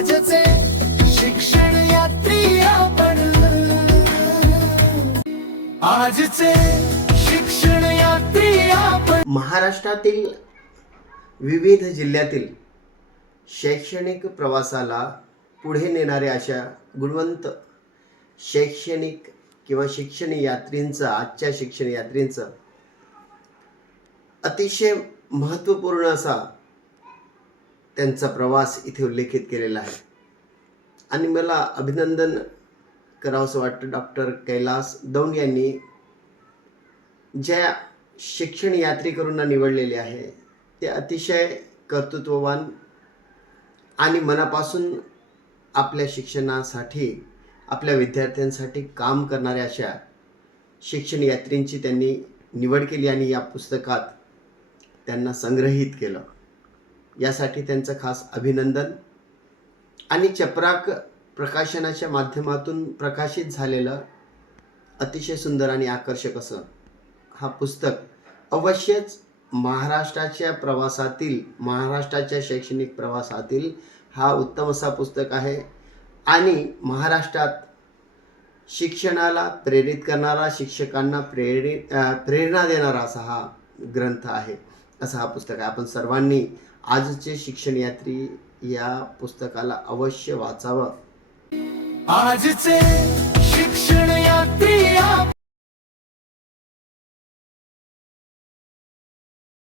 आजचे शिक्षण यात्री आपण, आजचे शिक्षण यात्री आपण। महाराष्ट्रातील विविध जिल्ह्यातील शैक्षणिक प्रवासाला पुढे नेणाऱ्या अशा गुणवंत शैक्षणिक किंवा शिक्षण यात्रींचा, आजच्या शिक्षण यात्रींचं अतिशय महत्त्वपूर्ण असा त्यांचा प्रवास इथे उल्लेखित केलेला आहे। आणि मला अभिनंदन करावंसं वाटतं डॉक्टर कैलास दौंड यांनी ज्या शिक्षण यात्रेकरूंना निवडलेले आहे ते अतिशय कर्तृत्ववान आणि मनापासून आपल्या शिक्षणासाठी, आपल्या विद्यार्थ्यांसाठी काम करणाऱ्या अशा शिक्षण यात्रींची त्यांनी निवड केली आणि या पुस्तकात त्यांना संग्रहित केलं। यासाठी त्यांचं खास अभिनंदन। आणि चपराक प्रकाशनाच्या माध्यमातून प्रकाशित झालेलं अतिशय सुंदर आणि आकर्षक असं हा पुस्तक अवश्यच महाराष्ट्राच्या प्रवासातील, महाराष्ट्राच्या शैक्षणिक प्रवासातील हा उत्तम असा पुस्तक आहे आणि महाराष्ट्रात शिक्षणाला प्रेरित करणारा, शिक्षकांना प्रेरणा देणारा असा हा ग्रंथ आहे, असा हा पुस्तक आहे। आपण सर्वांनी आजचे शिक्षण यात्री या पुस्तकाला अवश्य वाचावं। आजचे शिक्षण यात्री